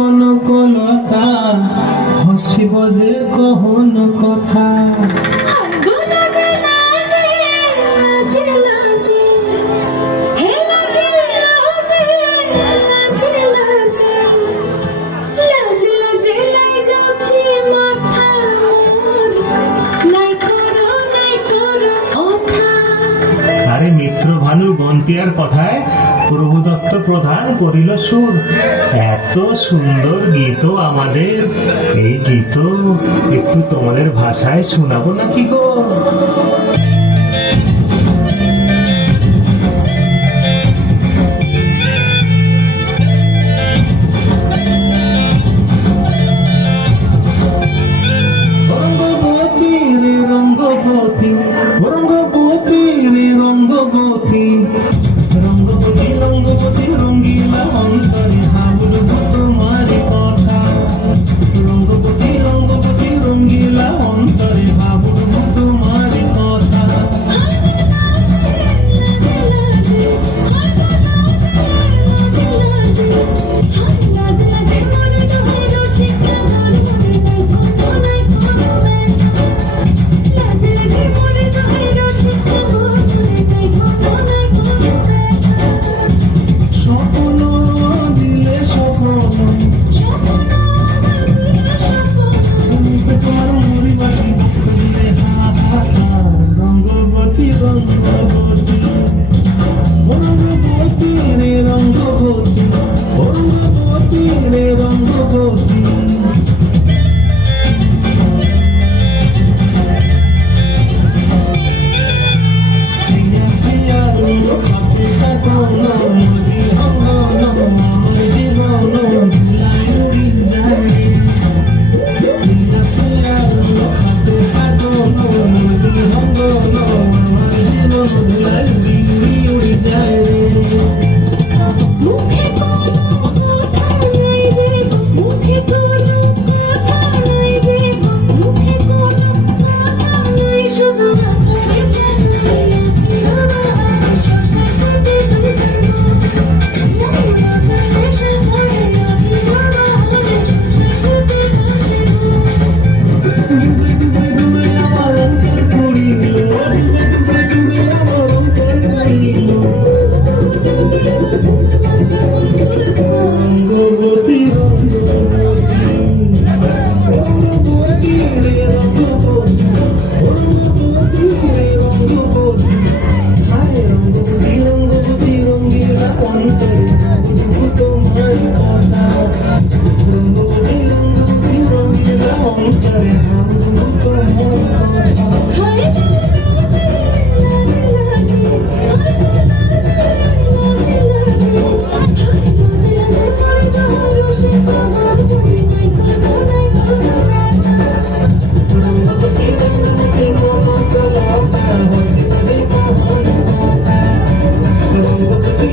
কনকলতা হসিব যে কহন কথা। আরে মিত্র ভানু গন্তিয়ার কথায় প্রভুদত্ত প্রধান করিল সুর। এত সুন্দর গীত আমাদের, এই গীত একটু তোমাদের ভাষায় শোনাবো নাকি গো? রঙ্গবতী রে রঙ্গবতী, রঙ্গবতী রে রঙ্গবতী, রঙ্গবতী রঙ্গবতী রঙ্গিলা অন্তরে হাবুল তোমার কথা। রঙ্গবতী রঙ্গবতী রঙ্গিলা অন্তরে হাবুল তোমার কথা। স্বপ্ন দিলে স্বপ্ন তোমার মুড়ি বাজি খুললে হাহাকার। রঙ্গবতী রঙ্গবতী, রঙ্গবতী রে রঙ্গবতী, রঙ্গবতী রে রঙ্গবতী। প্রিয়া প্রিয়া খাতে থাকো নদী অঙ্গন, আমার জীবন ধুলায় উড়ি যায়। প্রিয়া প্রিয়া খাতে থাকো নদী অঙ্গন, আমার জীবন ধুলায় উড়ি যায় রে। মুখে কোনো কথা নাই যে, মুখে কোনো কথা নাই যে, মুখে কোনো কথা নাই, শুধু আকারে সাজাইয়া তোমার শশা ফুটে তুলছে গো। আকারে সাজাইয়া তোমার শশা ফুটে তুলছে গো। ডুবে ডুবে ডুবে আমার অন্তর পড়িল, ডুবে ডুবে ডুবে আমার অন্তর পড়িল। রঙ্গবতী রঙ্গবতী, রঙ্গবতী রে রঙ্গবতী, রঙ্গবতী রে রঙ্গবতী। হায় রঙ্গবতী রঙ্গবতী রঙ্গিলা অন্তরে হাবুডুবু তোমার কথা। রঙ্গবতী রঙ্গবতী রঙ্গিলা অন্তরে হাবুডুবু তোমার কথা। হায় লাজে লাজে রঙ্গবতী রঙ্গবতী কনকলতা হসিব যে কহন কথা। রঙ্গবতী